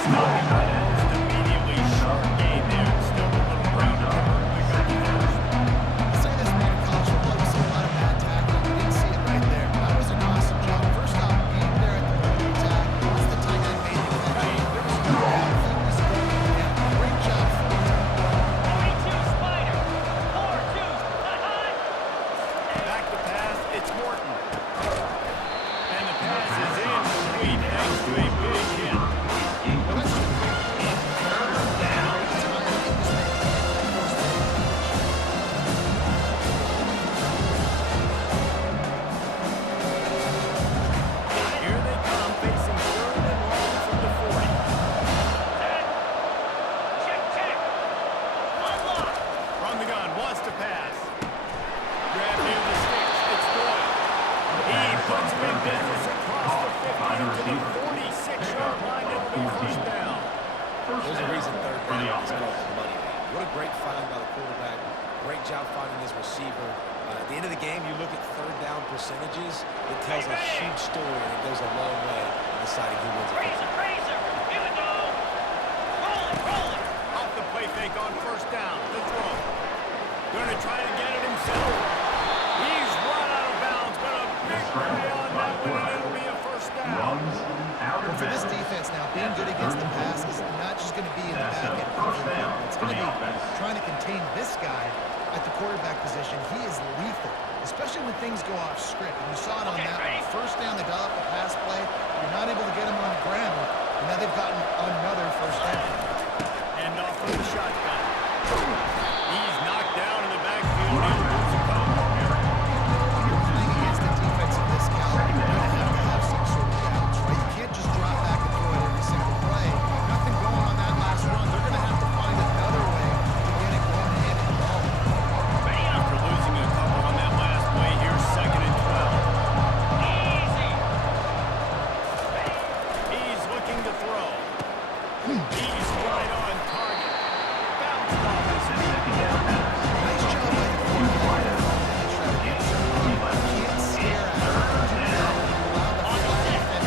Almost immediately short gain there. Still a little ground to cover. Pick up the first. I say this, man, in college football, you see a lot of bad tackling. You didn't see it right there. That was an awesome job. First off, being there at the point of attack, once the tight end made the catch, there was no doubt he was going down. Great job for him. 3-2 Spider. 4-2. High. Back to pass. It's Morton. And the pass is incomplete thanks to a big hit. Here they come, facing third and long from the 40. Check. Unlock. From the gun, wants to pass. Grab near the sticks. It's Doyle. He puts him in business across the 50 to the 46-yard line. It'll be first down. There's a reason third down is called money. What a great find by the quarterback. Great job finding his receiver. At the end of the game, you look at third down percentages. It tells a huge story, and it goes a long way in deciding who wins a football. Razor. Here we go. Roll it. Off the play fake on first down. The throw. Going to try to get it himself. He's run out of bounds, but a big play on that one, and it'll be a first down. But for this defense now, being good against the pass is not just going to be in the back end. It's going to be trying to contain this guy at the quarterback position. He is lethal, especially when things go off script. And you saw it on that one. First down, they dial up the pass play. You're not able to get him on the ground. And now they've gotten another first down. And off from the shotgun. He's knocked down in the backfield. He'll lose a couple. When you're playing against a defense of this caliber, you're going to have some sort of balance, right? You can't just drop back and throw it every single play. Nothing going on that last run. They're going to have to find another way to get it going and hit the ball. After losing a couple on that last play, here's second and 12. Easy. He's looking to throw. He's right on target. Bounced off his feet. Nice job by the quarterback. Can't stare at it. Allow the flat defender to get underneath it.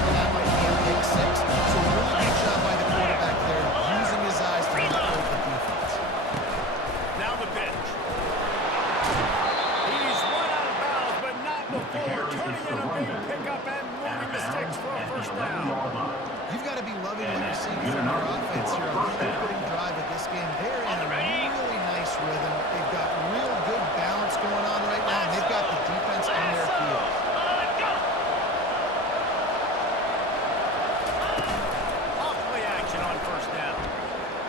And that might be a pick six. So really good job by the quarterback there, using his eyes to manipulate the defense. Now the pitch. He's run out of bounds, but not before turning in a big pickup and moving the sticks for a first down. You've got to be loving what you're seeing from your offense here on the opening drive of this game. They're in a really nice rhythm. They've got real good balance going on right now, and they've got the defense on their field. Go. Off play action on first down.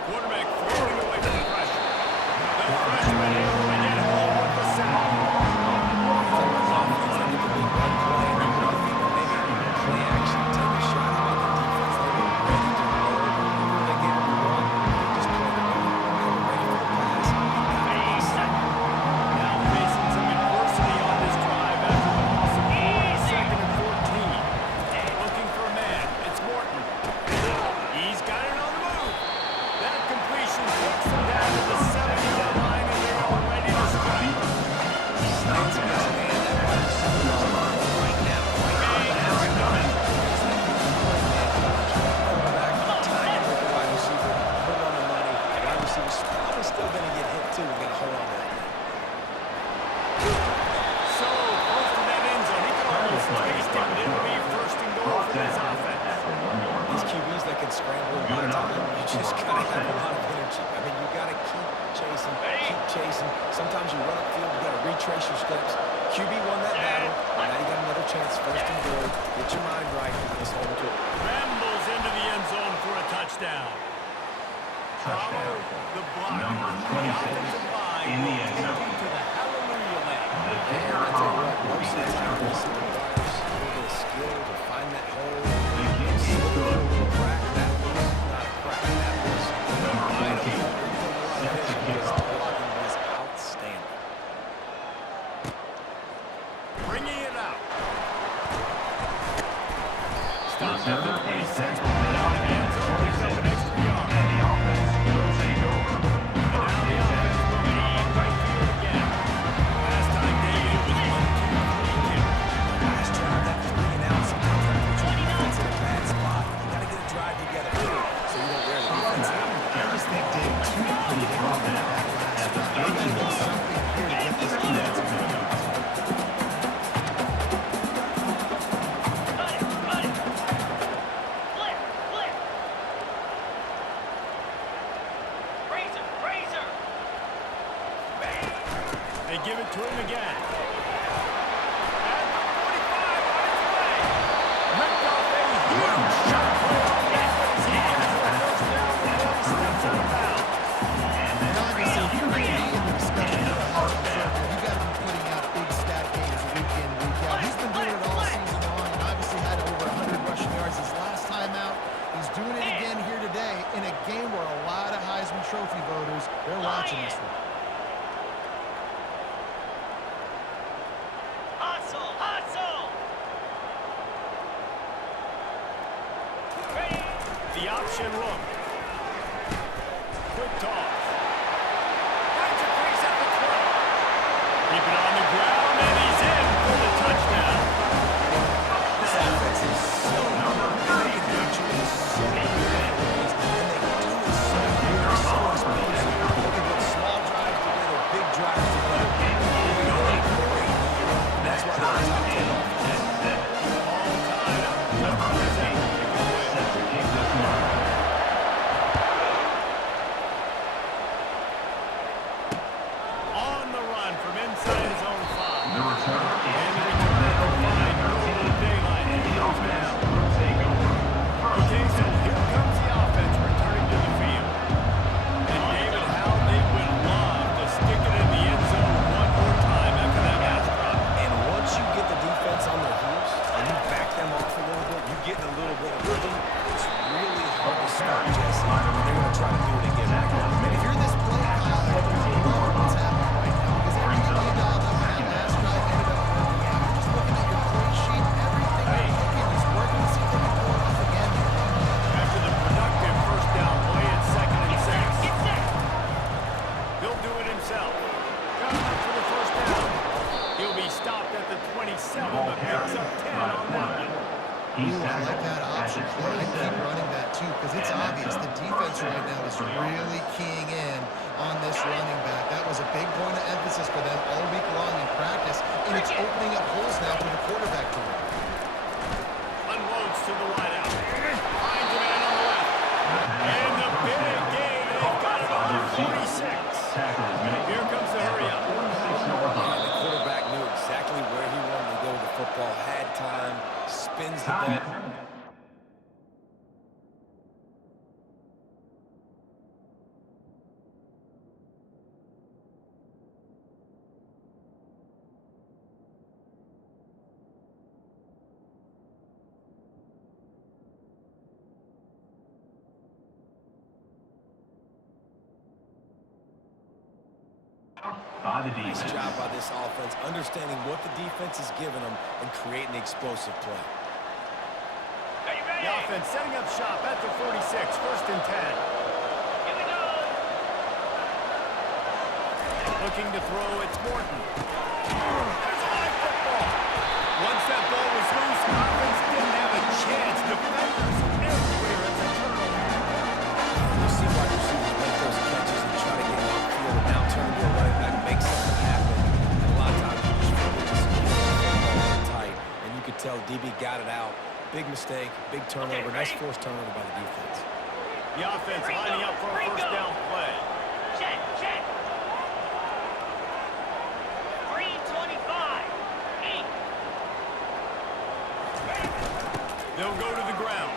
Quarterback throwing away from the pressure. The freshman able to get home with the sack. Play action, take a shot at the defense. They were ready to roll. They gave him the run. They just played the run. They were ready for the pass. Now facing some adversity on this drive after the loss of 4, second and 14. Looking for a man. It's Morton. He's got it on the move. That completion takes him down to the 7-yard line, and they're all ready to strike. Snaps against man. That wide receiver is on right now. Quarterback, time with the wide receiver. Put it on the money. Wide receiver's probably still going to get hit, too. We're going to hold on to that. So close to that end zone. He can almost taste it, but it'll be first and goal for this offense. These QBs that can scramble in one time, you just got to have a lot of energy. I mean, you got to keep chasing. Sometimes you run upfield, you got to retrace your steps. QB won that battle, and now you got another chance, first and goal. Get your mind right, and let's hold to it. Rambles into the end zone for a touchdown. Follow the block. Number The 26 offensive line in the will end take zone. you to the hallelujah land. And I tell you what, most of the time, this requires a little bit of skill to find that hole. Slip through a little crack. That was not a crack. That was vital. His blocking was outstanding. Bringing it out. Stopped at the 26. Put it out of hands. Picks up an extra yard. And the offense will take over. And now the offense will be right field again. Last time they did it was 1-2-3 kick. Last drive, that 3 and out. Sometimes that puts your defense in a bad spot. You got to get a drive And obviously, if you're going to be in the discussion for a Heisman Trophy, you got to be putting out big stat games week in, week out. He's been doing it all season long and obviously had over 100 rushing yards his last time out. He's doing it again here today in a game where a lot of Heisman Trophy voters, they're watching this one. Hustle, hustle. Ready. The option look. Quick toss. Finds a crease at the 12. Keep it on the ground, and he's in for the touchdown. This offense is so big in nature in so many different ways, and they do it so good, so explosive. They can put small drives together, big drives together. They are great, and that's why they're a top 10 offense. All tied up. Just present. On the run from inside his own 5. And the return at the 5, middle of the daylight, and he goes down. Okay, so here comes the offense returning to the field. And David, how they would love to stick it in the end zone one more time after that last drop. And once you get the defense on their heels and you back them off a little bit, you get in a little bit of rhythm, it's really hard to stop, Jesse. And they're going to try to do it again right now. And if you're this play, Kyle, you love what's happening right now because everything you dialed up in that last drive ended up working out. You're just looking at your play sheet, everything you're looking is working to see if they can pull it off again. After the productive first down play at 2nd and 6. Get set. He'll do it himself. Coming up for the first down. He'll be stopped at the 27, but picks up 10 on that one. Ooh, I like that option. I'd keep running that too because it's obvious the defense right now is really keying in on this running back. That was a big point of emphasis for them all week long in practice, and it's opening up holes now for the quarterback to run. Unloads to the wideout. Finds a man on the left. And the big gain. They've got it on the 46. Here comes the hurry up. And the quarterback knew exactly where he wanted to go with the football, had time, spins the ball. Nice job by this offense, understanding what the defense is giving them and creating the explosive play. Are you ready? The offense setting up shop at the 46, 1st and 10. Here we go. Looking to throw, it's Morton. There's a live football. Once that ball was loose, offense didn't have a chance. Defenders everywhere. It's a turnover. You see wide receivers make those catches and try to get upfield and now turn to a running back, make something happen. And a lot of times you just feel just tight. And you could tell DB got it out. Big mistake, big turnover. Nice forced turnover by the defense. The offense lining up for a first down play. Check, check. 3:25. 8. They'll go to the ground.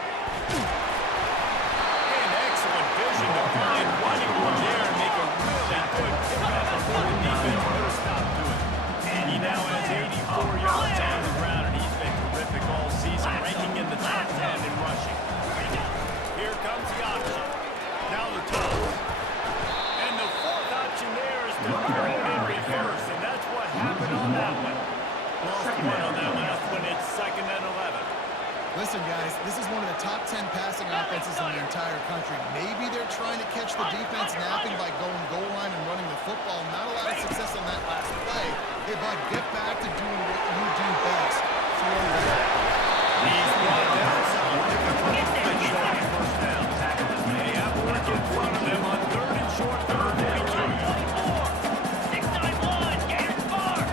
And excellent vision to find running one there and make a really good pickup before the defense put a stop to it. He now has 84 yards on the ground, and he's been terrific all season, ranking in the top 10 in rushing. Here comes the option. Now the toss. And the 4th option there is to throw it in reverse, and that's what happened on that one. Lost one on that last one. It's 2nd and 11. Listen, guys, this is one of the top 10 passing offenses in the entire country. Maybe they're trying to catch the defense napping by going goal line and running the football. Not a lot of success on that last play. Hey, bud, get back to doing what you do best. Throw the ball. He's brought down some. And short first down. They have work in front of them on 3rd and short, 3rd and 42. 691. Gators bar.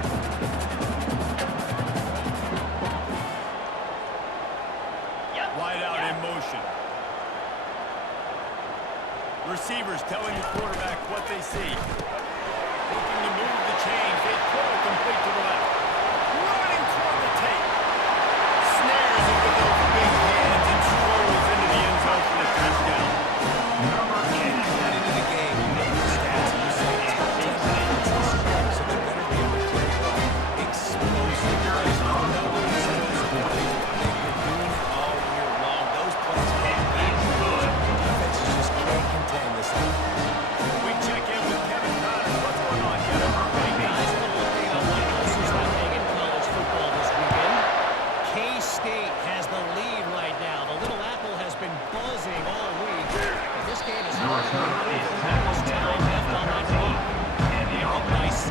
Yep. Wide out in motion. Receivers telling the quarterback what they see. Looking to move the chains. They throw it complete to the left. Running toward the tape. Snares it with those big hands and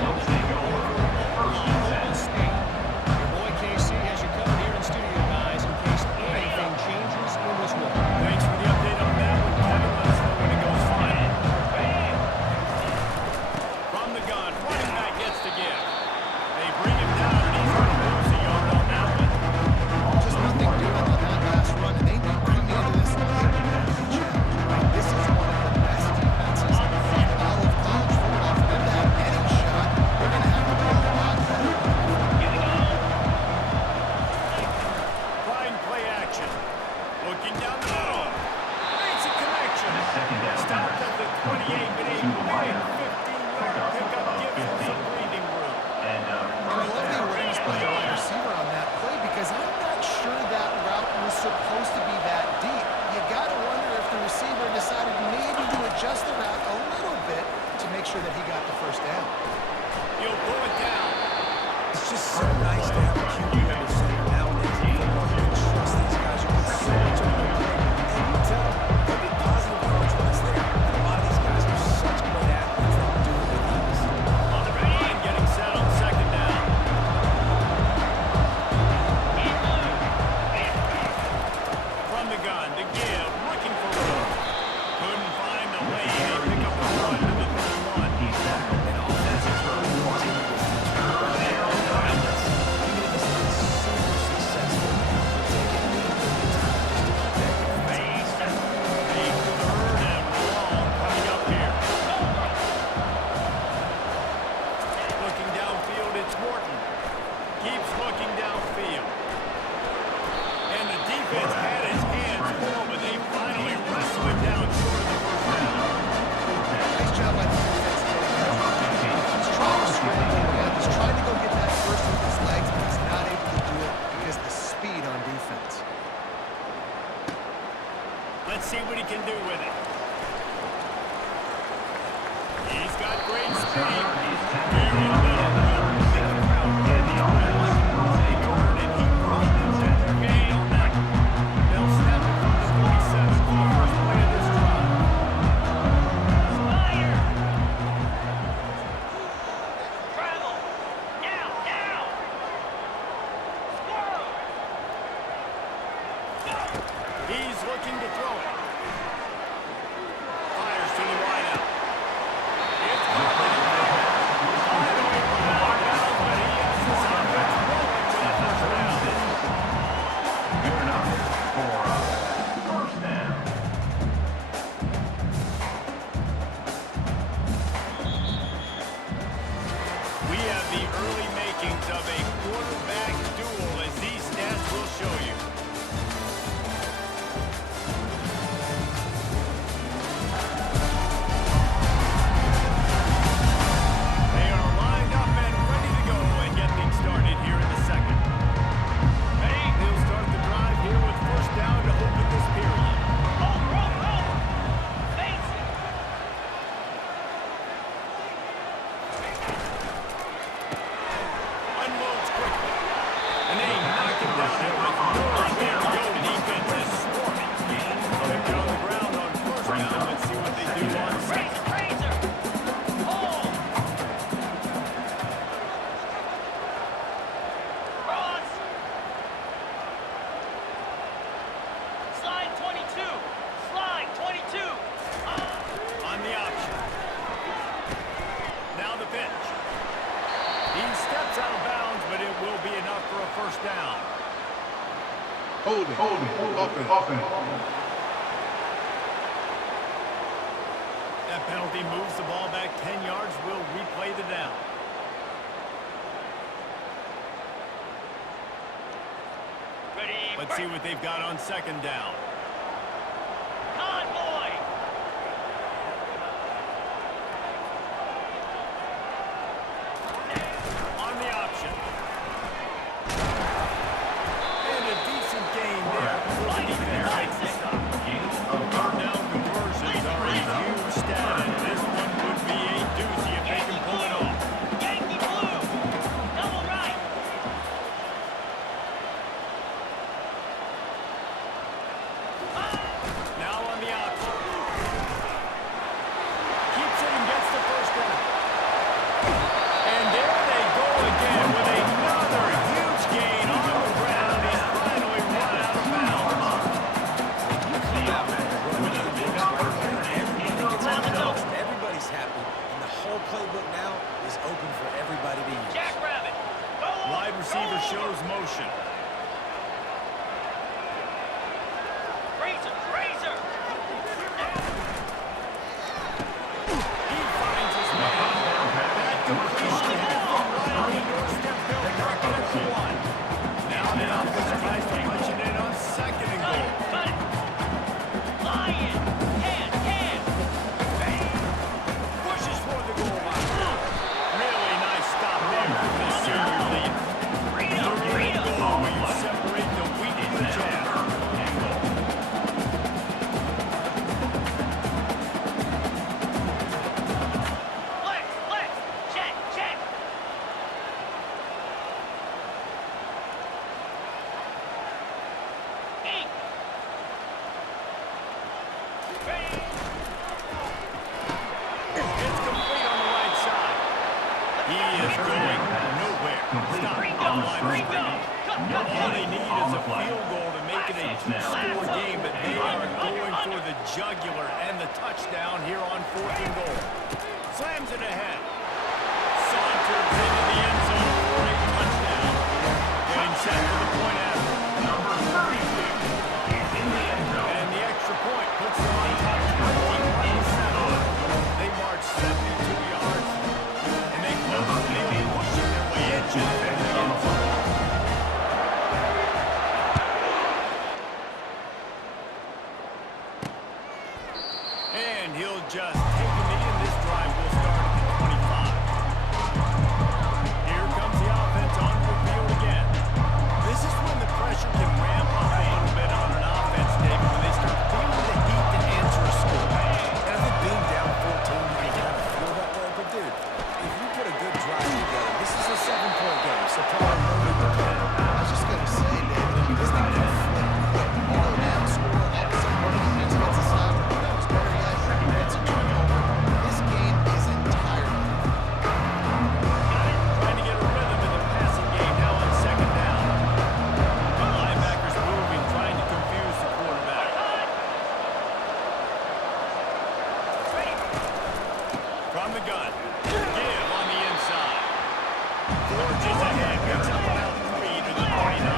Oklahoma State. Your boy KC has you covered here in studio, guys, in case anything changes in this one. Thanks for the update on that one, Kevin. Let us know when it goes final. From the gun, running back gets the give. They bring him down, and he's going to lose a yard on that one. Just nothing doing on that last run, and they knew coming into this one they were going to be challenged, right? This is one of the best defenses in all of college football. For them to have any shot, they're going to have to play a lot better. Flying play action. Looking down the middle. Makes a connection. Stopped at the 28, but a big 15-yard pickup gives him some breathing room. And I love the awareness by the wide receiver on that play because I'm not sure that route was supposed to be that deep. You got to wonder if the receiver decided maybe to adjust the route a little bit to make sure that he got the first down. He'll pull it down. It's just so nice to have a QB in the center nowadays in football. You can trust these guys. You can so much on the play. And you tell there'll be positive coach when it's there. And a lot of these guys are such great athletes. They can do it with ease. On the line, getting set on second down. From the gun, to give, looking for room. Couldn't find a lane. They pick up the run to the 31. And offenses are watching this. Even if it's not super successful, they're taking a little bit of time just to keep that defense. A third and long coming up here. Looking downfield, it's Morton. Keeps looking downfield. And the defense had his hands full, but they finally wrestle him down short of the first down. Nice job by the defense getting that. He's trying to scramble. Yeah, he's trying to go get that first with his legs, but he's not able to do it because of the speed on defense. Let's see what he can do with it. He's got great speed. Very little room to make the crowd go. They turn and he runs at their gain on that. They'll snap it from the 47 for the first play of this drive. Fire! Travel! Now! Now! Squirrel! He's looking to throw it. Fires to the wideout. It's caught down there. Finally run out of bounds, but he has his offense rolling with a first down. Good enough for first down. We have the early makings of a quarterback duel, as these stats will show you. They are lined up and ready to go and get things started here in the second. They'll start the drive here with first down to open this period. Roll! Roll! Roll! Face it! Unloads quickly. And they knock him down there with more. There we go. Defense is swarming. They've been on the ground on first down. Let's see what they do on second. Razor! Hold! Cross! Slide 22! Slide 22! On the option. Now the pitch. He steps out of bounds, but it will be enough for a first down. Holding. Offense. That penalty moves the ball back 10 yards. We'll replay the down. Ready? Let's see what they've got on second down. Convoy! On the option. And a decent gain there. So the defense makes the stop. Third down conversions are a huge stat, and this one would be a doozy if they can pull it off. Yankee blue! Double right! It's complete on the right side. He is going nowhere. Stop. All they need is a field goal to make it a two-score game, but they are going for the jugular and the touchdown here on 4th and goal. Slams it ahead. Saunters into the end zone for a touchdown. Getting set for the point after. Number 32 is in the end zone. And the extra point puts them on top 21-7. They march 72 yards, and they close the field, pushing their way into the end zone. And he'll just take a knee, and this drive will start at the 25. Here comes the offense on the field again. This is when the pressure can ramp up a little bit on an offense, David, when they start feeling the heat to answer a score. And I think being down 14, you can kind of feel that way. But, dude, if you put a good drive together, this is a 7-point game, so probably no need to panic. I was just going to say, David, I mean, this thing can flip quick. You go down, score, all of a sudden one of the defense gets a stop. That was better yet. It's a turnover. This game is entirely Trying to get a rhythm in the passing game now on 2nd down. The linebackers moving, trying to confuse the quarterback. From the gun. Give on the inside. Forges ahead. Picks up about 3 to the 29.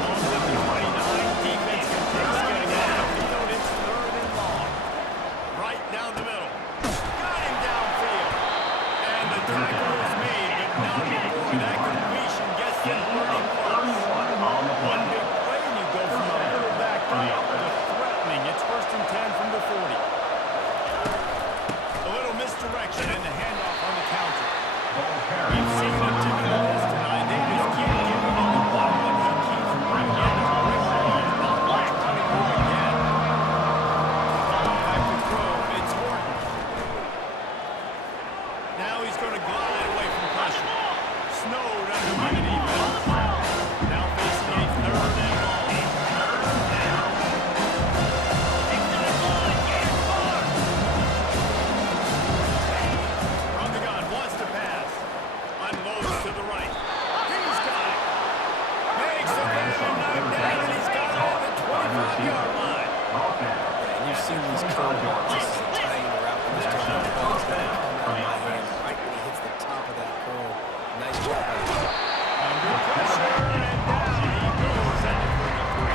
Lost at the 29. Defense continues getting off the field. It's 3rd and long. Right down the middle. Got him downfield. And the tackle is made, but not before that completion gets them pretty close. One big play, and you go from a little back up to threatening. It's 1st and 10 from the 40. A little misdirection and the handoff on the counter. We've seen them do this tonight. They just keep giving him the ball, and he keeps bringing in the quick ball. Not much running room again. Back to throw. It's Horton. Now he's going to glide away from pressure. Snowed under by the defense. Now facing a 3rd and long. From the gun, wants to pass. Unloads to the right. He's got it. Makes a man knocked down, and he's got it on the 25-yard line. And you've seen these curveballs. This is a tying route. When this time the ball's going to come out of my hand right when he hits the top of that curl. Nice job by the Under pressure, and down he goes at the 33.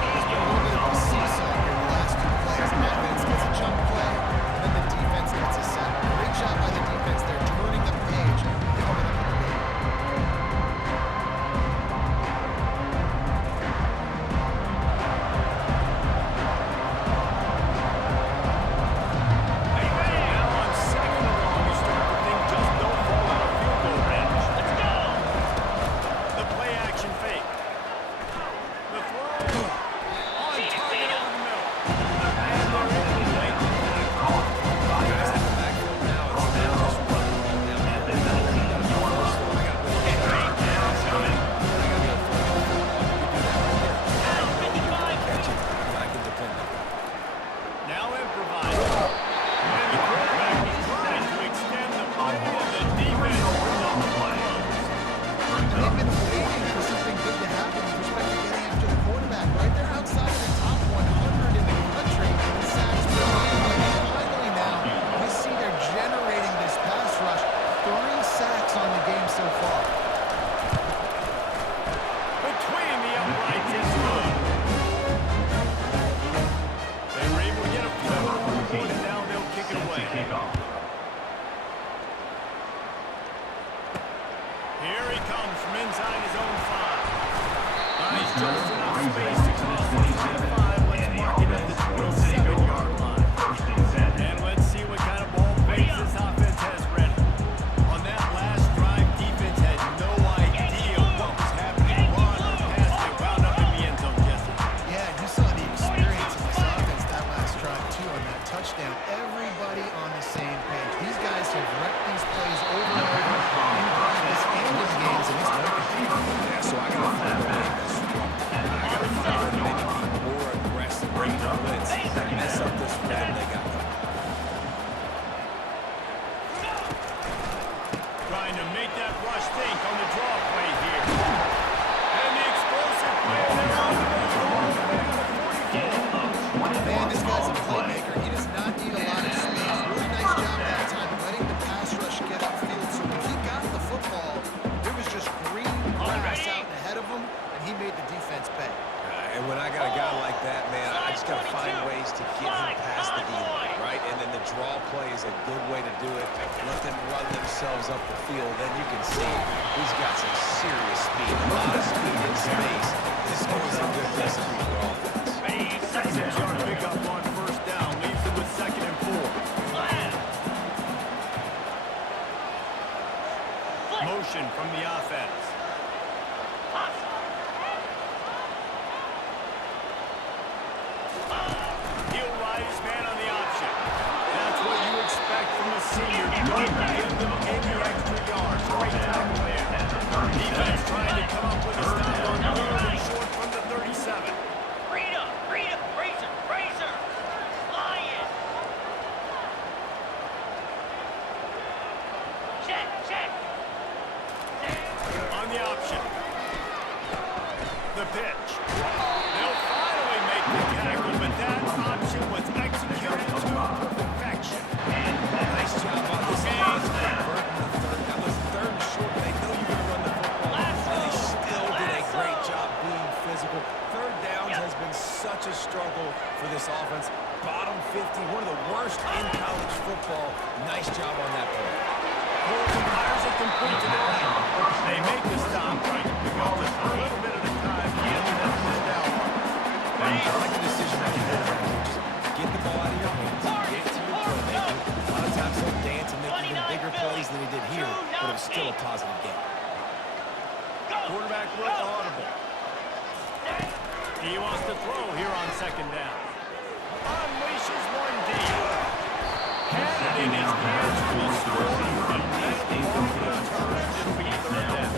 There's been a little bit of a seesaw here the last 2 plays. The offense gets a jump play, and then the defense gets a sack. Great job by the defense. They're turning the page. They're coming up with the lead. Now on 2nd and long, you start to think just don't fall out of field goal range. Let's go. The play action fake. The throw. On target over the middle. And they're in the late. guys in the backfield now. It's not just running the ball down the middle. You got to be first. I got to go. I got to go throw the football. You can do that right there. I know you're going to catch it, and I can depend on it. Now improvise. And the quarterback is trying to extend the play, and the defense will up the close. They've been waiting for something good to happen with respect to getting after the quarterback. Right there outside of the top 100 in the country. Sacks per game. And finally now, we see they're generating this pass rush. 3 sacks on the game so far. Between the uprights is good. They were able to get a field goal on the board, and now they'll kick it away. Here he comes from inside his own 5. Nice just enough space to cross the 25. Let's mark it at the 27-yard line. And let's see what kind of ball plays this offense has ready. On that last drive, defense had no idea what was happening. Run or pass, they wound up in the end zone, Jesse. Yeah, you saw the experience in this offense that last drive, too, on that touchdown. Everybody on the same page. These guys have repped these plays over and over in practice and in games, and it's working. Yeah, so I got to find a way to disrupt break the blitz and mess up this rhythm they got going. Trying to make that rush think on the draw play here. And the explosive play there on the move all the way to the 44. Man, this guy's a playmaker. He does not need a lot of space. Really nice job that time letting the pass rush get upfield. So when he got the football, there was just green grass out ahead of him, and he made the defense pay. And when I got a guy like that, man, I just got to find ways to get him past the D-line, right? And then the draw play is a good way to do it. Let them run themselves up the field. Then you can see he's got some serious speed, a lot of speed in space. This is a good recipe for offense. 6-yard pickup on first down, leaves them with 2nd and 4. Motion from the offense. He'll ride his man on the option. That's what you expect from a senior. Don't give them any extra yards. Great tackle there. Defense trying to come up with a stop on 3rd and short from the 37. Razor, Lion. Check. On the option. The pitch. They'll finally make the tackle, but that option was executed to perfection. Nice job on this game. That was 3rd and short. They know you're going to run the football. And they still did a great job being physical. 3rd downs has been such a struggle for this offense. Bottom 50, one of the worst in college football. Nice job on that play. Pulls and fires it complete to the right. They make the stop, trying to pick up just a little bit at a time to get to that first down. I like the decision that you made right here. Just get the ball out of your hands, get it to your playmaker. A lot of times he'll dance and make even bigger plays than he did here, but it was still a positive game. Quarterback will audible. He wants to throw here on 2nd down. Unleashes one deep. Had it in his hands for the score. It'll be 3rd down.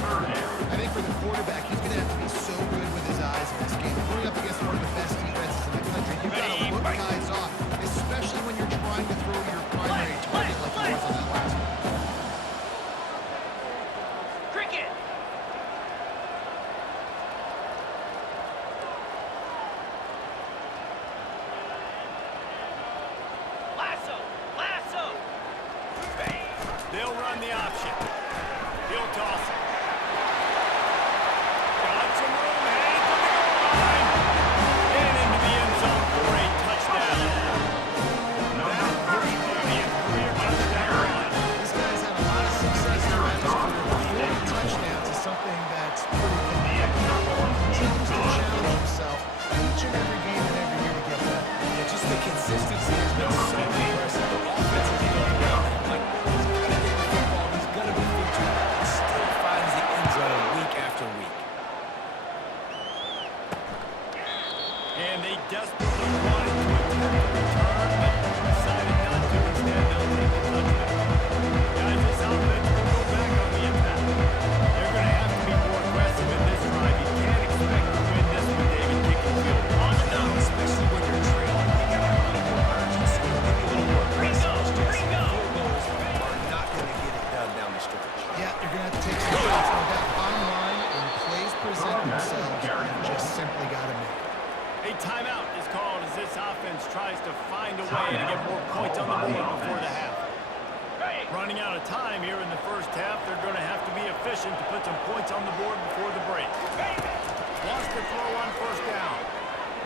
I think for the quarterback, he's going to have to be so good with his eyes in this game. Going up against one of the best defenses in the country, you've got to look guys off, especially when you're trying to throw your primary target like he was on that last one. Cricket. Lasso. They'll run the option. He'll toss it. Got some room, headed to the goal line. And into the end zone for a touchdown. That could be a career touchdown run. This guy's had a lot of success throughout his career. 40 touchdowns is something that's pretty commendable. He continues to challenge himself each and every game and every year to get better. Yeah, just the consistency has been so impressive. The offense is going well. Like, he's going to get the football. He's going to be featured. He still finds the end zone week after week. And they desperately wanted to attempt a return, but decided not to. Instead, they'll take the touchdown. Guys, this offense will go back on the attack. They're going to have to be more aggressive in this drive. You can't expect to win this with David kicking field. On the No, especially when you're trailing. You got to have a little more urgency. Maybe a little more aggressive. Field goals are not going to get it done down the stretch. Yeah, you're going to have to take some shots. No doubt. Bottom line, when plays present themselves, you just simply got to make it. A timeout is called as this offense tries to find a way to get more points on the board before the half. Running out of time here in the first half, they're going to have to be efficient to put some points on the board before the break. Wants to throw on first down.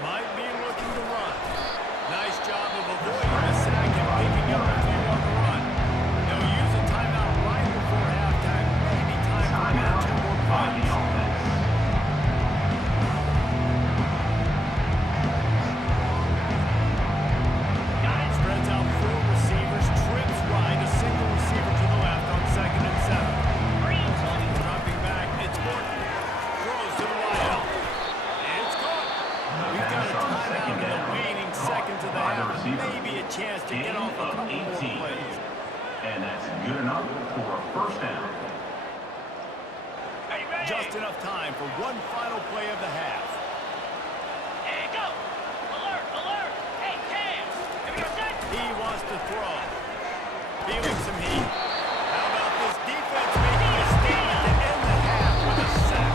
Might be looking to run. Nice job of avoiding the sack and picking up a few on the run. They'll use a timeout right before halftime. Maybe time for 1 or 2 more plays. Spreads out 4 receivers, trips right, a single receiver to the left on 2nd and 7. Dropping back, it's Morton. Throws to the wide out. It's caught. We've got a timeout in the waning seconds of the half. Maybe a chance to get off a couple more plays. And that's good enough for a first down. Just enough time for one final play of the half. And go. Alert. He wants to throw. Feeling some heat. How about this defense making a statement to end the half with a sack?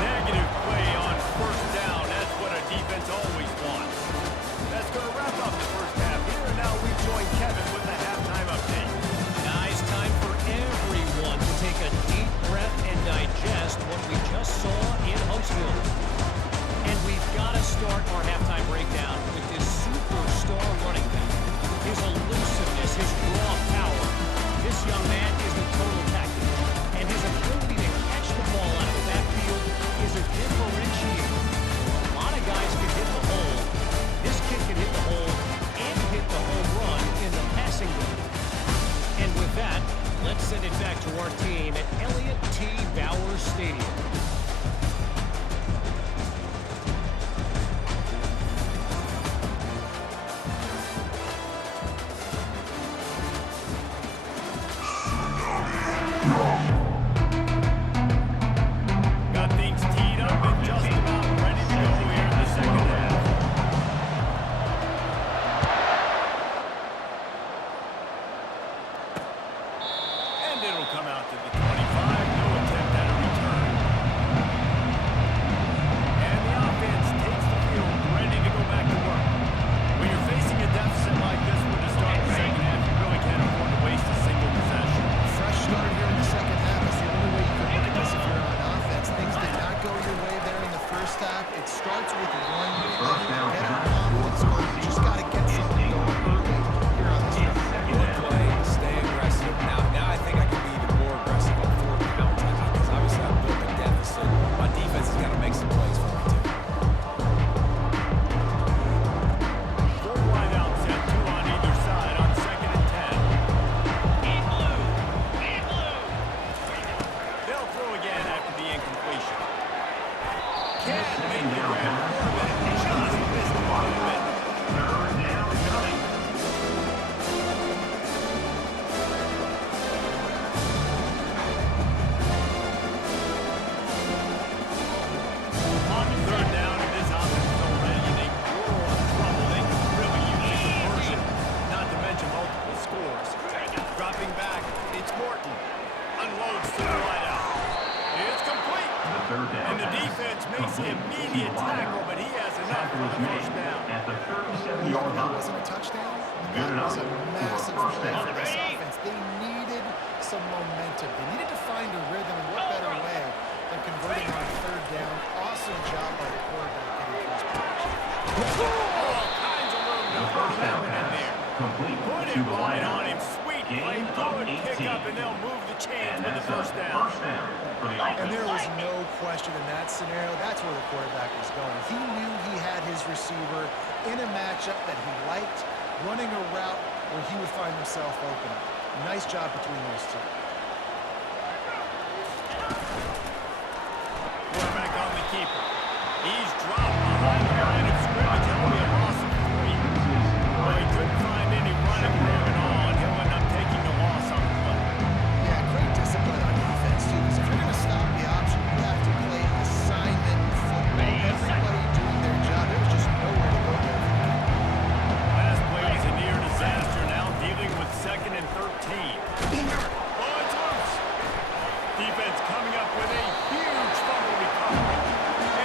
Negative play on first down. That's what a defense always wants. That's going to wrap up the first half here. And now we join Kevin with the halftime update. Guys, time for everyone to take a deep breath and digest what we just saw in Huntsville. And we've got to start our halftime breakdown with this superstar running back. His elusiveness, his raw power. This young man is the total package. And his ability to catch the ball out of the backfield is a differentiator. A lot of guys can hit the hole. This kid can hit the hole and hit the home run in the passing game. And with that, let's send it back to our team at Elliott T. Bowers Stadium. Got things teed up and just about ready to go here in the second half. And it'll come out to the 25. No attempt at a return. And the offense takes the field, ready to go back to work. When you're facing a deficit like this one to start the second half, you really can't afford to waste a single possession. Fresh start here in the second half is the only way you can look at this if you're on offense. Things did not go your way there in the first half. It starts with one play. Get our confidence going. You just got to get something going early here on this drive. One play, stay aggressive. Now I think I can be even more aggressive on fourth down because obviously I've built a deficit. My defense has got to make some plays for me too. Full wide out set, two on either side on second and 10. In blue. In blue. They'll throw again after the incompletion. Can't make the grab. Just missed the movement. Third down coming. On third down, and this offense is already in a world of trouble. They could really use a conversion, not to mention multiple scores. Dropping back, it's Morton. Unloads to the wide out. It's complete. The third down. And the defense makes the immediate tackle, but he has enough for the first down. At the 37-yard That line. wasn't a touchdown. Good That enough was a for a massive first play down. for this offense. They needed some momentum. They needed to find a rhythm, and what better way than converting on third down. Awesome job by the quarterback getting his position. All kinds of room to The put first down in pass. there. Complete Put to him the right wide on out. him. Sweet play. Gain Throw of and pick 18. up, and they'll move the chains And with the that's first a down. first down for the And offense. there was no question in that scenario. That's where the quarterback was going. He knew he had his receiver in a matchup that he liked, running a route where he would find himself open. Nice job between those two. Quarterback on the keeper. He's dropped behind the line of scrimmage. That'll be a loss of 3. Well, he couldn't find any running room at all, and he'll end up taking the loss on the play. Yeah, great discipline on defense, too, because if you're going to stop the option, you have to play assignment football. Everybody doing their job. There was just nowhere to go there. Last play was a near disaster. Now dealing with second and 13. Oh, it's loose. Defense coming up with a huge fumble recovery.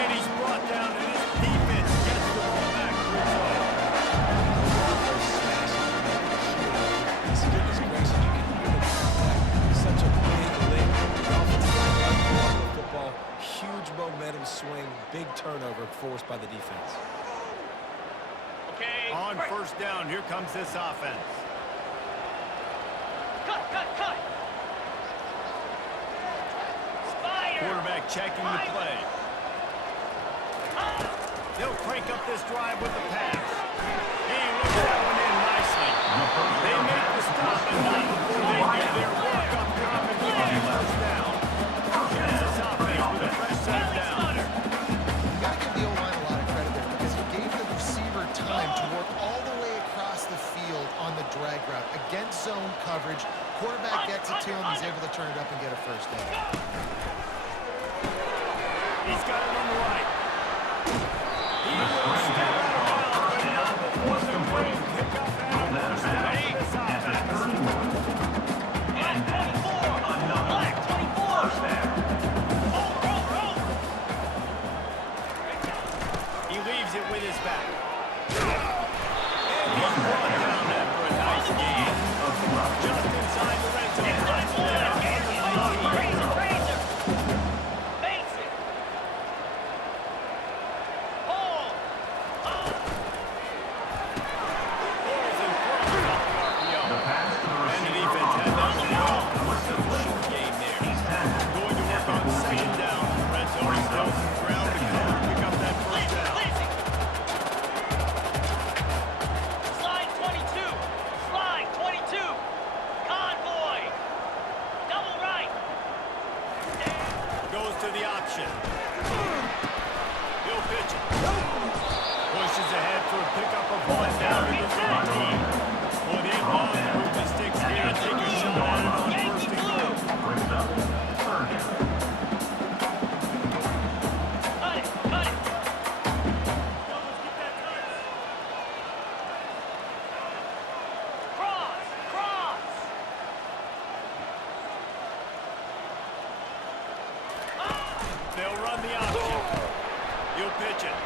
And he's brought down, and his defense gets the ball back to its own. Goodness gracious, you can hear the contact. Such a big lift. The offensive line got the ball on the football. Huge momentum swing. Big turnover forced by the defense. Okay. On first down, here comes this offense. Cut, cut, cut. Spider. Quarterback checking the play. They'll crank up this drive with the pass. He looks that one in nicely. They make the stop, and not before they do their work up top and get the first down. Here's this offense with a fresh set of downs. You got to give the O-line a lot of credit there because he gave the receiver time to work all the way across the field on the drag route against zone coverage. Quarterback gets it to him. He's able to turn it up and get a first down. He's got it on the right. He will step out of bounds, but not before the great pickup and ahead for a pickup of one down to the 13. Well, they love to move the sticks here and take a shot at it on first and goal. Brings up third down. Cut it, cut it. Cross, cross. They'll run the option. He'll pitch it.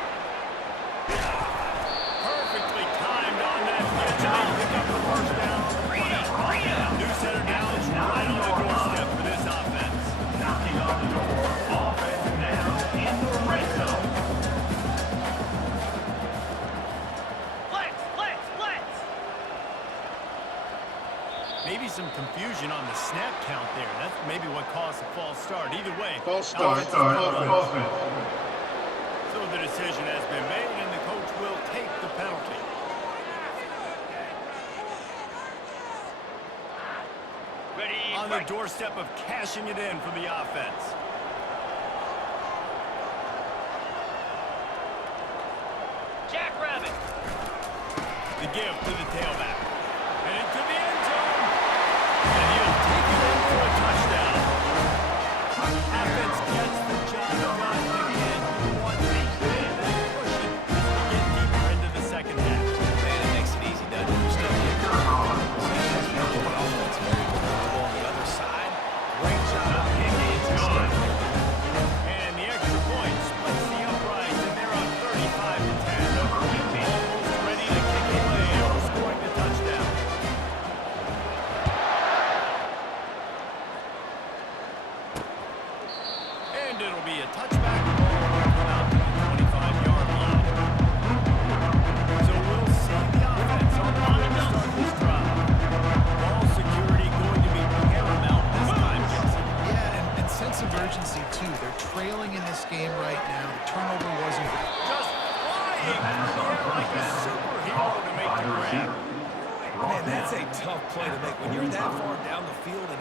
Perfectly timed on that pitch. They pick up the first down on the play. New center down is right on the doorstep for this offense. Knocking on the door. Offense down in the red zone. Flex. Maybe some confusion on the snap count there. That's maybe what caused the false start. Either way, False start. offense is covered. Offense. So the decision has been made, and the coach will take the penalty. Ready, On the doorstep of cashing it in for the offense. Jackrabbit. The give to the tailback. And into the end zone. And he'll take it in for a touchdown. Offense gets the job done again. One thing, they push it as we get deeper into the second half. Man, it makes it easy, doesn't it? You still get the offense very comfortable on the other side. Great job of hitting it. And the extra point splits the uprights, and they're on 35-10. Almost ready to kick away after scoring the touchdown. And it'll be a touchback ball come out to the 25-yard line. So we'll see the offense on the line to start this drive. Ball security going to be paramount this time, Jesse. Yeah, and sense of urgency, too. They're trailing in this game right now. The turnover wasn't... Just flying through the air like a superhero to make the grab. Man, that's a tough play to make when you're that far down the field and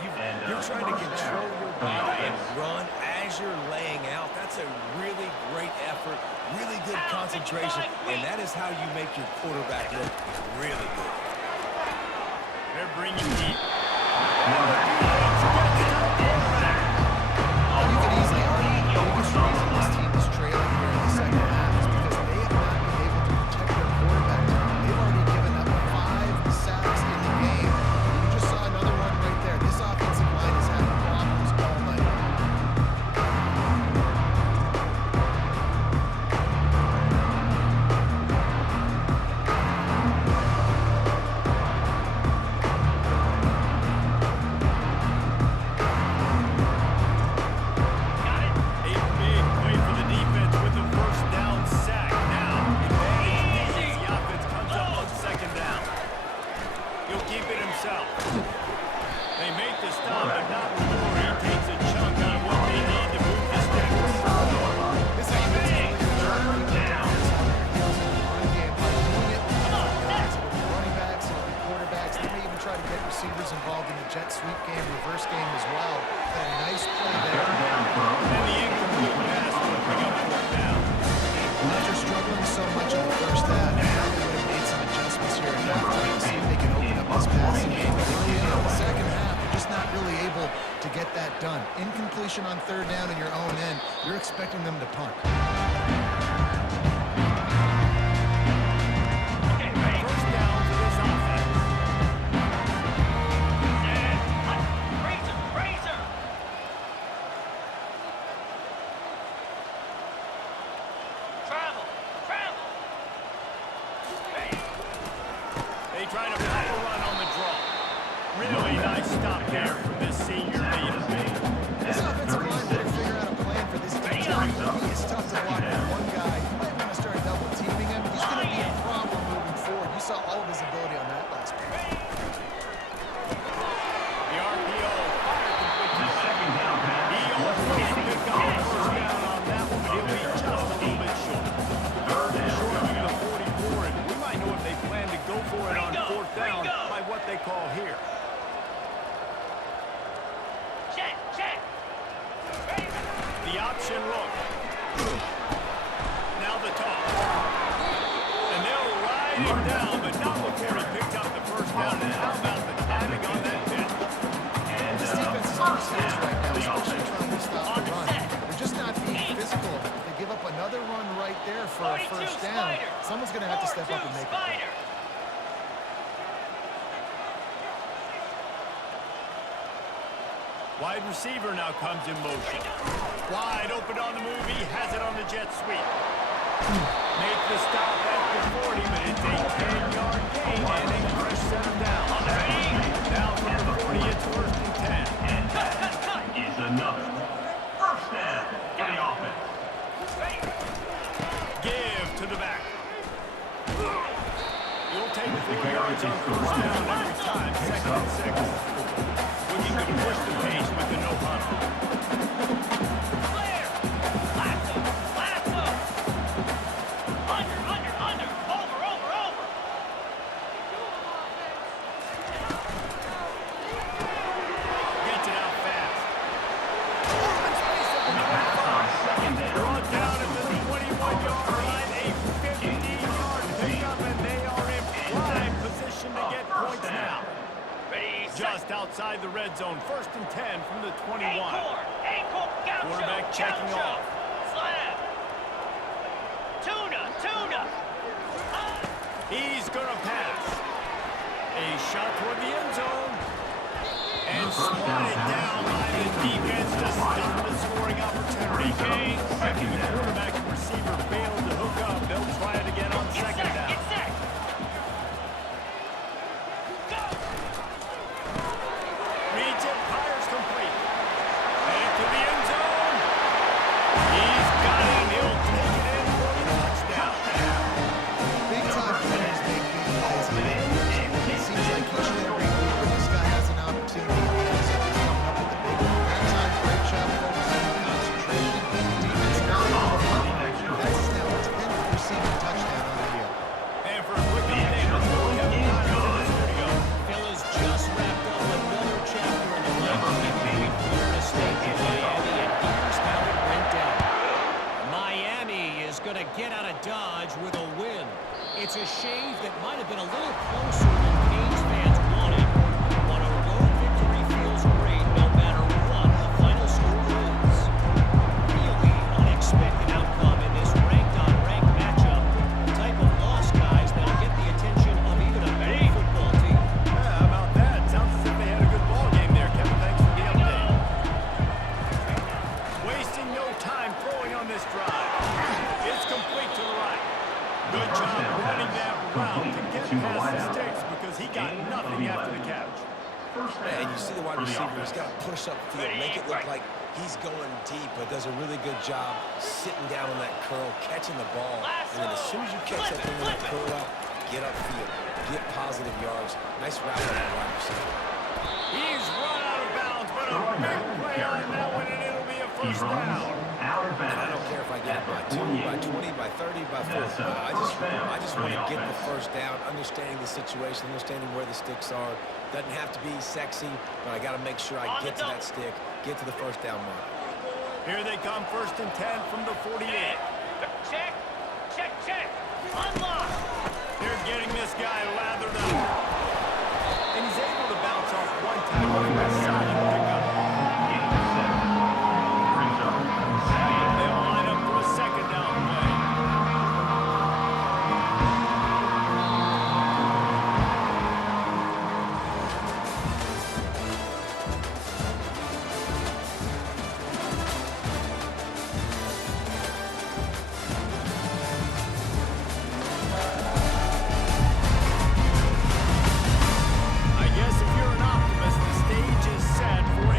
you're trying to control your body and run as you're laying out. That's a really great effort, really good concentration, and that is how you make your quarterback look really good. They're bringing heat. You could easily argue the biggest reason this team is trailing here in the second half is because they have not been able to protect their quarterback team. They've already given up 5 sacks in the game. You just saw another one right there. This offensive line has had problems all night. A big play for the defense with the first down sack. Now, advantage defense. The offense comes up on second down. He'll keep it himself. They make the stop, but not before he takes a chunk out of what they need to move the sticks. This offense is really good job of keeping their hands on their heels in the run game by doing it with different guys. It'll be running backs, it'll be quarterbacks. They may even try to get receivers involved in the jet sweep game, reverse game as well. Got a nice play there. And the incomplete pass will bring up fourth down. After struggling so much in the first half, now they would have made some adjustments here at halftime to see if they can open up this passing game. But early in the second half, they're just not really able to get that done. Incompletion on third down in your own end, you're expecting them to punt. First down for this offense. Razor. Travel. They try to pop a run on the draw. Really nice stop there from this senior leader. This offensive line better figure out a plan for this defense. He is tough to block with one guy. You might want to start double teaming him. He's going to be a problem moving forward. You saw all of his ability on that last play. The RPO fired complete to the second down. He almost picked up the first down on that one, but he'll be just a little bit short. Third and short from the 44, and we might know if they plan to go for it on fourth down by what they call here. Check. staying down, but not before he picked up the first down. And how about the timing on that pitch? This defense is on stage right now, especially trying to stop the run. They're just not being physical. If they give up another run right there for a first down, someone's going to have to step up and make it. Wide receiver now comes in motion. Wide open on the move. He has it on the jet sweep. Make the stop at the 40, but it's a 10-yard gain, and they fresh set him down. Now from the 40, it's first and 10. And that is another first down for the offense. Give to the back. You'll take 4 yards on first down every time. Second and 6. Looking to push the pace with the no huddle. Clear. Lasso. Lasso. Under. Over. Gets it out fast. Open space at the 25. Brought down at the 21-yard line. A 50-yard pickup, and they are in prime position to get points now. Just outside the red zone. First and 10 from the 21. Ankle. Gaucho. Quarterback checking off. Slam. Tuna. He's going to pass. A shot toward the end zone. And swatted down by the defense to stop the scoring opportunity. The quarterback and receiver failed to hook up. They'll try it again on second down. Get set. Reads it, fires complete. And to the end zone. He's got it, and he'll take it in for the touchdown. Big-time players make big plays. It seems like each and every week when this guy has an opportunity, he ends up just coming up with the big one. That time, great job focusing on concentration. Defense not able to cover. That's his now 10th receiving touchdown on the year. And for a quick update, let's go to Kevin Connors in the studio. Fellas, just wrapped up another chapter in the life between Florida State and Miami, and here's how it went down. Miami is going to get out of Dodge with a win. It's a shave that might have been a little closer than Canes fans wanted, but a road victory feels great no matter what the final score is. Really unexpected outcome in this ranked-on-ranked matchup. The type of loss, guys, that'll get the attention of even a big football team. Yeah, how about that? Sounds as if they had a good ball game there, Kevin. Thanks for the update. Wasting no time throwing on this drive. It's complete to the right. Good job running that route to get past the sticks because he got nothing after the catch. And you see the wide receiver, he's got to push up field, make it look like he's going deep, but does a really good job sitting down on that curl, catching the ball. And then as soon as you catch that thing on that curl out, get upfield, get positive yards. Nice route on that wide receiver. He's run out of bounds, but a big play on that one, and it'll be a first down. And I don't care if I get it by 2, by 20, by 30, by 40. I just want to get the first down, understanding the situation, understanding where the sticks are. Doesn't have to be sexy, but I got to make sure I get to that stick, get to the first down mark. Here they come, first and 10 from the 48. Check. Unlock. They're getting this guy lathered up. And he's able to bounce off one tackle for a solid pickup. They'll line up for a second down play. I guess if you're an optimist, the stage is set for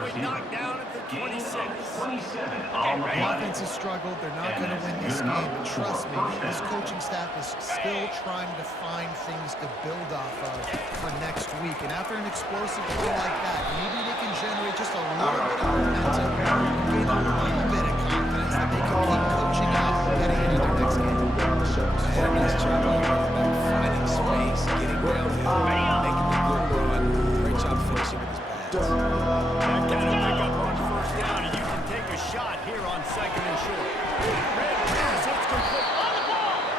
finally knocked down at the 26. 27 on the The play. offense has struggled. They're not going to win this game. But trust me, this coaching staff is still trying to find things to build off of for next week. And after an explosive play like that, maybe they can generate just a little bit of momentum and gain a little bit of confidence that they can keep coaching out heading into their next game. Had a nice job on the running back, finding space, getting downhill, making the good run. Great job finishing with his pass. That kind of pickup on first down, and you can take a shot here on second and short. Red pass, it's complete.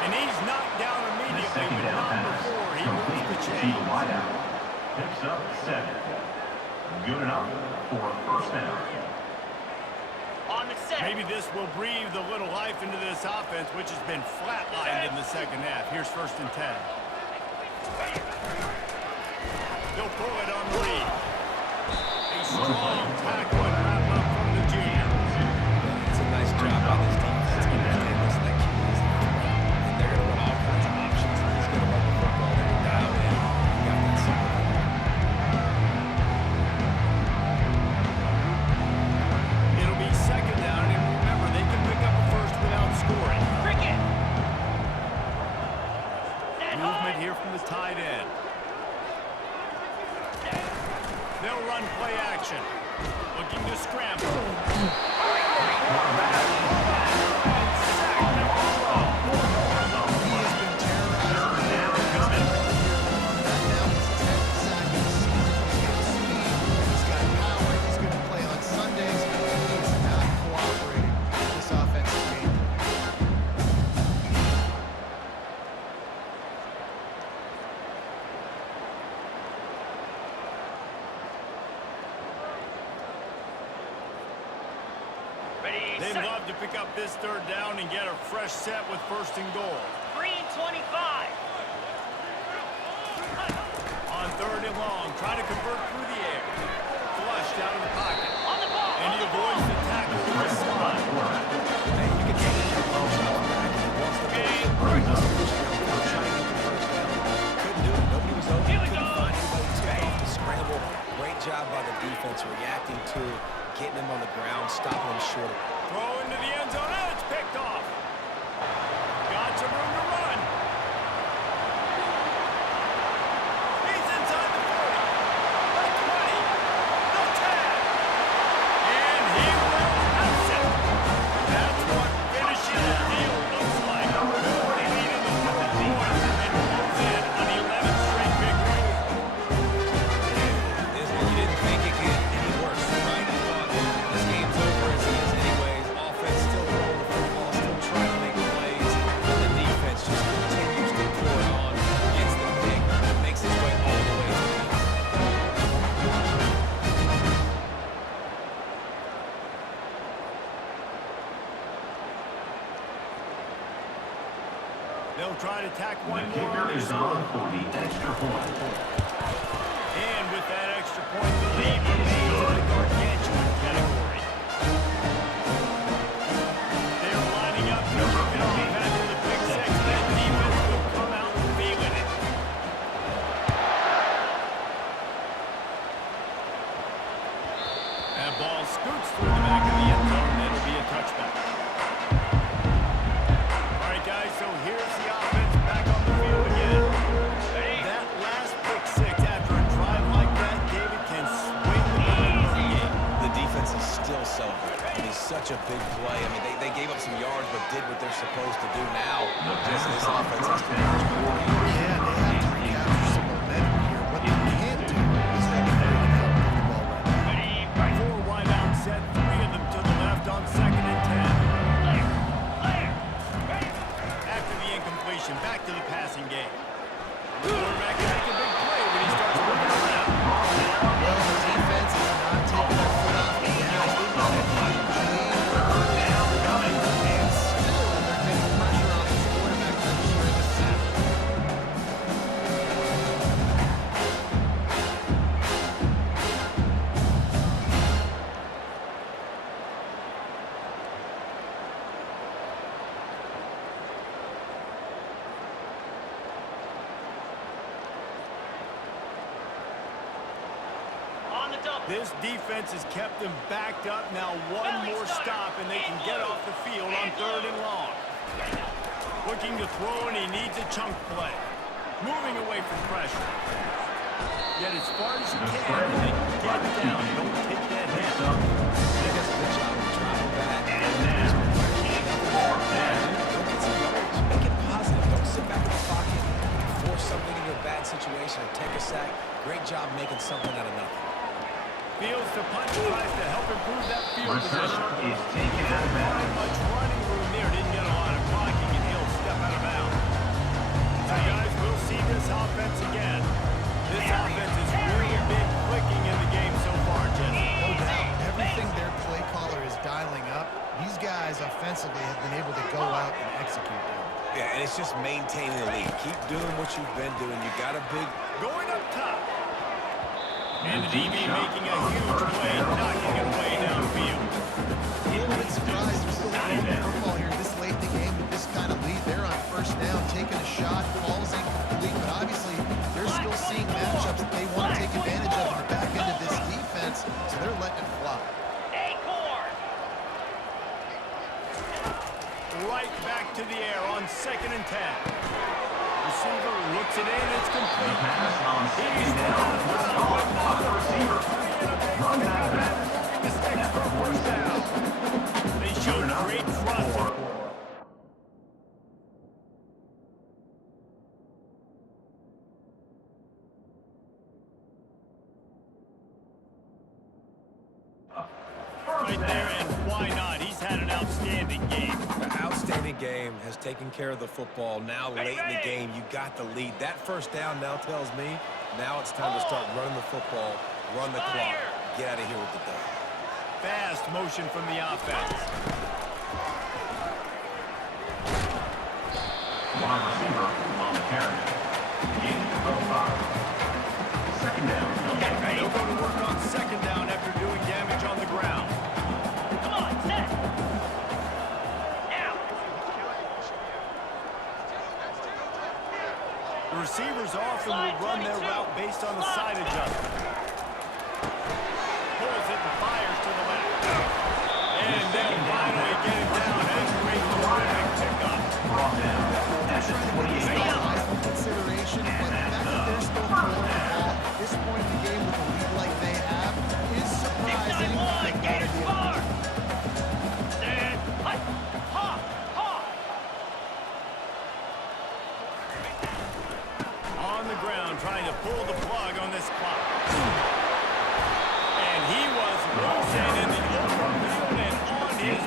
And he's knocked down immediately, but not before he moves the chain. Wideout picks up 7. Good enough for first down. On the set. Maybe this will breathe a little life into this offense, which has been flatlined in the second half. Here's first and 10. They'll pull it on the lead. A strong tackle and wrap up from the junior. It's a nice job by this defense. Listen, that kid is a threat. And they're going to run all kinds of options. He's going to run the football. They're going to dial in. You got that something in there. It'll be second down, and remember, they can pick up a first without scoring. Cricket. That Movement high. here from the tight end. They'll run play action. Looking to scramble. He has been terrorizing the air because that now is 10th sack of the season. He's got speed. He's got power. He's going to play on Sundays. He is not cooperating with this offensive game. Ready, They'd set. love to pick up this third down and get a fresh set with first and goal. 3 and 25. On third and long, trying to convert through the air. Flushed out of the pocket. On the ball. And he avoids the tackle with a slide. Hey, you can take it to the post off the back. He wants the ball. Trying to get the first down. Couldn't do it. Nobody was open. Here we Couldn't go. find anybody. Took off the scramble. Great job by the defense reacting to it, getting him on the ground, stopping him short. Throw into the end zone. Oh, it's picked off. Got some room to run. He's inside the 40. The 20. The 10. And he will pass it. That's what finishing the deal looks like. They lead in the 4 points and pulls in an 11th straight victory. You didn't think it could get any worse, right? You thought this game's over as it is anyways. Offense still rolling the football, still trying to make plays, and the defense just continues to pour it on, gets the pick, makes its way all the way to the end. They'll try to tack one The more kicker on their is score. on for the extra point. And with that extra point, the lead remains in the gargantuan category. They're lining up to kick it off after the pick six. That defense will come out feeling it. That ball scoots through the back of the end zone. It'll be a touchback. All right, guys, so here's the offense back on the field again. That last pick six after a drive like that, David, can swing the momentum of the game. The defense is still celebrating. I mean, such a big play. I mean, they gave up some yards, but did what they're supposed to do now. Just this offense has to be drive the game. Yeah, they have to recapture some momentum here. What they can't do is let the ball run out. Ready, right. 4 wide out set, 3 of them to the left on second and 10. Clear. Clear. Ready. After the incompletion, back to the passing game. The quarterback can make a big play when he starts moving around. Well, the defense is not taking their foot off the gas. They've got a huge lead. And still, they're getting pressure on this quarterback register in the snap. This defense has kept them backed up. Now one more stop, and they can get off the field on 3rd and long. Looking to throw, and he needs a chunk play. Moving away from pressure. Get as far as you can, and then get down. Don't take that hit. He does a good job of dropping back. Don't get some yards. Make it positive. Don't sit back in the pocket, force something into a bad situation, or take a sack. Great job making something out of nothing. Fields to punt, tries to help improve that field Return position. is taken out of bounds. Not much running room there. Didn't get a lot of blocking, and he'll step out of bounds. So guys, we'll see this offense again. This offense has really been clicking in the game so far, Jesse. No doubt. Everything their play caller is dialing up, these guys offensively have been able to go out and execute them. Yeah, and it's just maintaining the lead. Keep doing what you've been doing. You got a big... Going up top. And the DB making a huge play, knocking it away downfield. A little bit surprised we're still playing football here this late in the game with this kind of lead. They're on 1st down, taking a shot, falls incomplete, but obviously they're still seeing matchups that they want to take advantage of in the back end of this defense, so they're letting it fly. Acorn. Right back to the air on 2nd and 10. Receiver looks it in, it's complete. Pass on 2nd down. Receiver. Run that back. Mistakes for 1st down. They showed great trust. Right there, and why not? He's had an outstanding game. The outstanding game has taken care of the football. Now, late in the game, you got the lead. That 1st down now tells me now it's time to start running the football, run the clock, get out of here with the dog. Fast motion from the offense. Wide receiver on the carry. Gain of 5. 2nd down. They'll go to work on 2nd down after doing damage on the ground. Come on, set. Now. The receivers often will run their route based on the side adjustment. Pulls it and fires to the left. And they'll finally get it down. And great terrific pickup. Brought down. That's a 28. Consideration, but the fact that they're still throwing the ball at this point in the game with a lead like they have is surprising. They gotta be able to Set. Hut. Ha. Ha. On the ground, trying to pull the plug on this clock. And he was loose and in the open field and on his...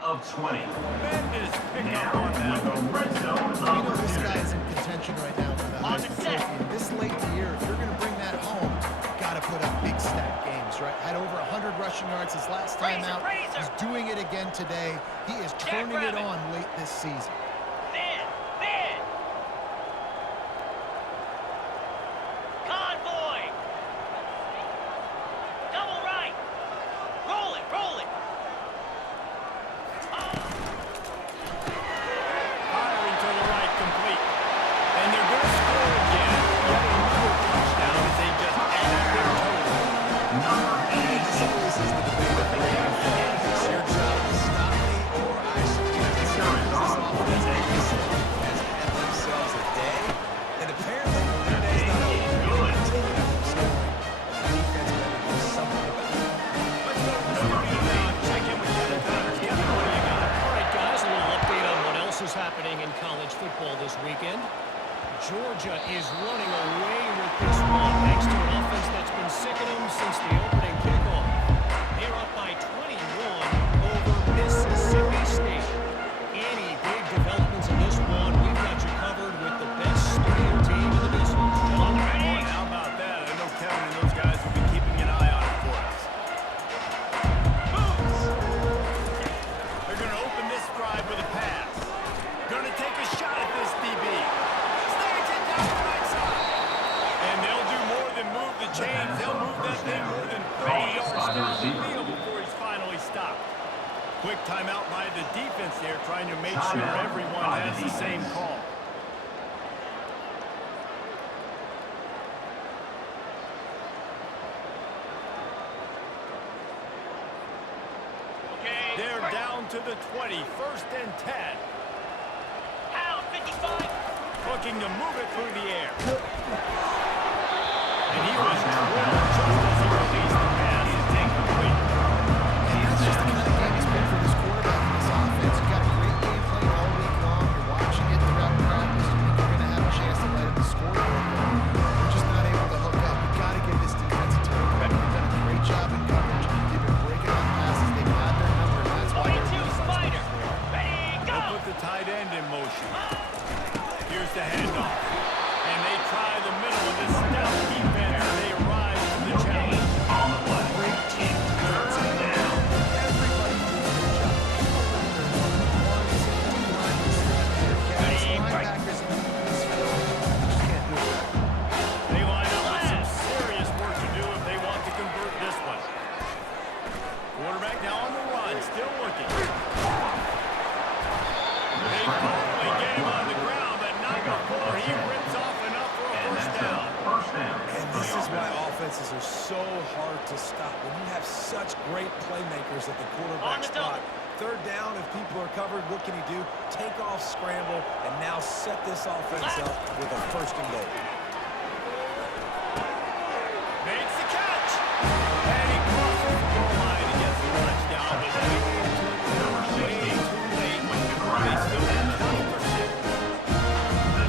Of 20. Tremendous pickup on Now, that. the red zone You know this opportunity. guy is in contention right now for the Heisman Trophy. And this late in the year, if you're going to bring that home, you've got to put up big stat games, right? Had over 100 rushing yards his last time out. He's doing it again today. He is turning it on late this season. Thin. Thin. Convoy. Double right. Roll it. Roll it. Firing to the right, complete. And they're going to score again. Yet another touchdown as they just add their total. Number 8. This always is the debate of the NFL. It's your job to stop me, or I should do this. This offense, like you said, has had themselves a day, and apparently their day's not over. They're continuing to keep scoring, and the defense better do something about it. Let's go to the studio now and check in with Kevin Connors. Kevin, what do you got? All right, guys, a little update on what else is happening in college football this weekend. Georgia is running away with this one thanks to an offense that's been sicking them since the opening kickoff. They're up by 21 over Mississippi State. Any big developments in this one, we've got you covered with the best studio team in the business. John, Boy, how about that? I know Kevin and those guys will be keeping an eye on it for us. They're going to open this drive with a pass. Going to take a shot at this DB. Snags it down the right side. And they'll do more than move the chains. They'll move that thing more than 30 yards. Quick timeout by the defense there, trying to make sure everyone has the same call. They're down to the 20, 1st and 10. Pound 55. Looking to move it through the air. And he was drilled just as he released the pass and incomplete. And that's just the kind of game he's been for this quarterback in this offense. You got a great game plan all week long. You're watching it throughout practice. You think you're going to have a chance to light up the scoreboard, but you're just not able to hook up. You've got to give this defense a turn credit. They've done a great job in coverage. They've been breaking up passes. They've had their number, and that's why they're 22 Spider. Ready, go. They'll put the tight end in motion. Here's the handoff. And they try the middle of this stout defense, and they rise to the challenge. On the play. great team. Third down. Everybody doing their job. People in their ones, D-lines, cats, linebackers, and defense field. You just can't do it. They line up with some serious work to do if they want to convert this one. Quarterback now on the run, still looking. They finally get him on the ground, but not before he rips off enough for a first down. First down. And this is why offenses are so hard to stop. When you have such great playmakers at the On quarterback the spot. double. 3rd down, if people are covered, what can he do? Take off, scramble, and now set this offense up with a 1st and goal. Makes the catch. And he crosses the goal line and gets the touchdown, but way too late. They still have time for 6.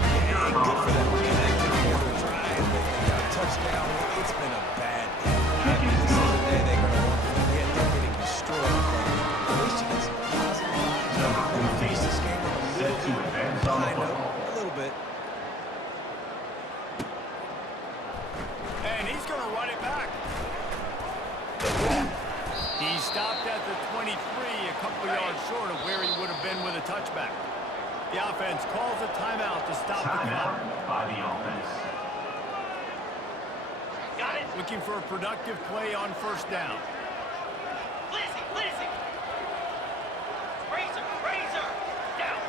And good for them. Connected together, drive. They got a touchdown. It's been a bad day. This is a day they're going to want to end up getting destroyed. But at least you get some positive vibes. Let me face this game a Set little to bit. advance on the I know, football. a little bit. And he's going to run it back. He stopped at the 23, a couple yards short of where he would have been with a touchback. The offense calls a timeout to stop the clock. Timeout by the offense. Got it. Looking for a productive play on 1st down. Lizzie, Lizzie. Razor, Razor. Down.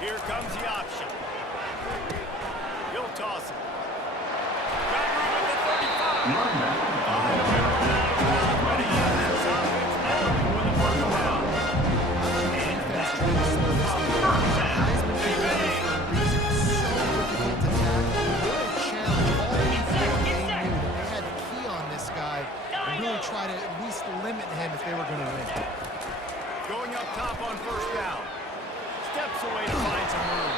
Here comes the option. He'll toss it. Got room at the 35. Finally run out of bounds, but he has his offense rolling with a first down. Defense trying to slow this thing down. He's a Heisman candidate for a reason. He's so difficult to tackle. What a challenge. All week long, they knew that they had to key on this guy and really try to at least limit him if they were going to win. Going up top on 1st down. Steps away to find some room.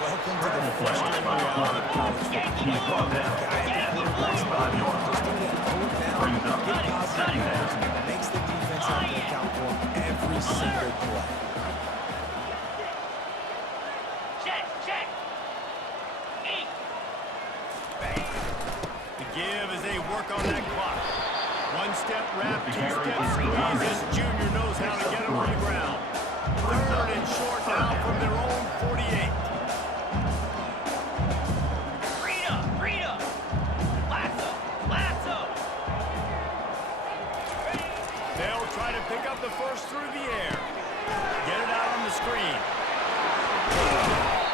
Welcome to the frustrating reality of college football. Guy at the quarterback spot, just do that, pull it down, get positive yards, and makes the defense have to account for every single play. Check, check. Eat. The give as they work on that clock. 1-step wrap, 2-step squeeze. This junior knows how to get him on the ground. 3rd and short now from their own 48. Rita. Lasso, lasso. They'll try to pick up the first through the air. Get it out on the screen.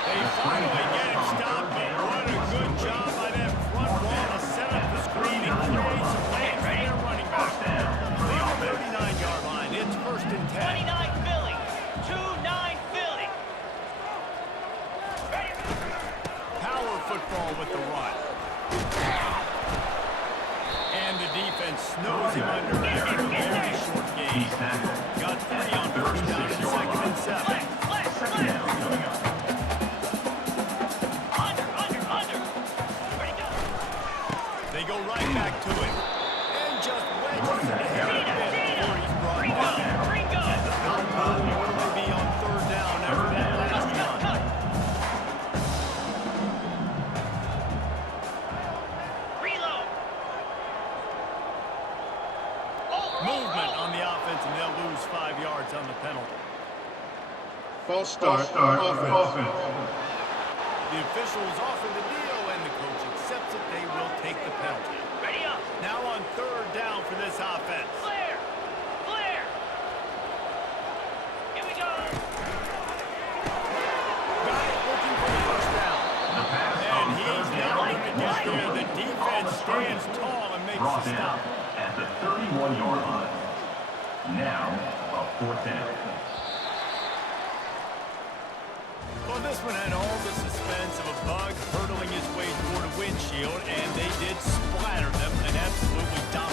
They finally get him stopped, but what a good job by that front wall to set up the screen and create some lanes for their running back. The 39-yard line, it's 1st and 10. 29 Philly. 2-9 Philly. Ready. Power football with the run. And the defense snows him under here in a very short game. Got 3 on 1st down and 2nd and 7. Flex. Coming up. Under. Ready, go. They go right back to it. And just wedges it ahead a bit before he's brought down. Ringo. How long will they be on 3rd down after that last run? Cut. Reload. Movement on the offense, and they'll lose 5 yards on the penalty. False start. Offense. The officials offer the deal, and the coach accepts it. They will take the penalty. Ready up. Now on 3rd down for this offense. Flare. brought down at the 31-yard line. Now, a 4th down. Well, this one had all the suspense of a bug hurtling his way toward a windshield, and they did splatter them and absolutely dominate.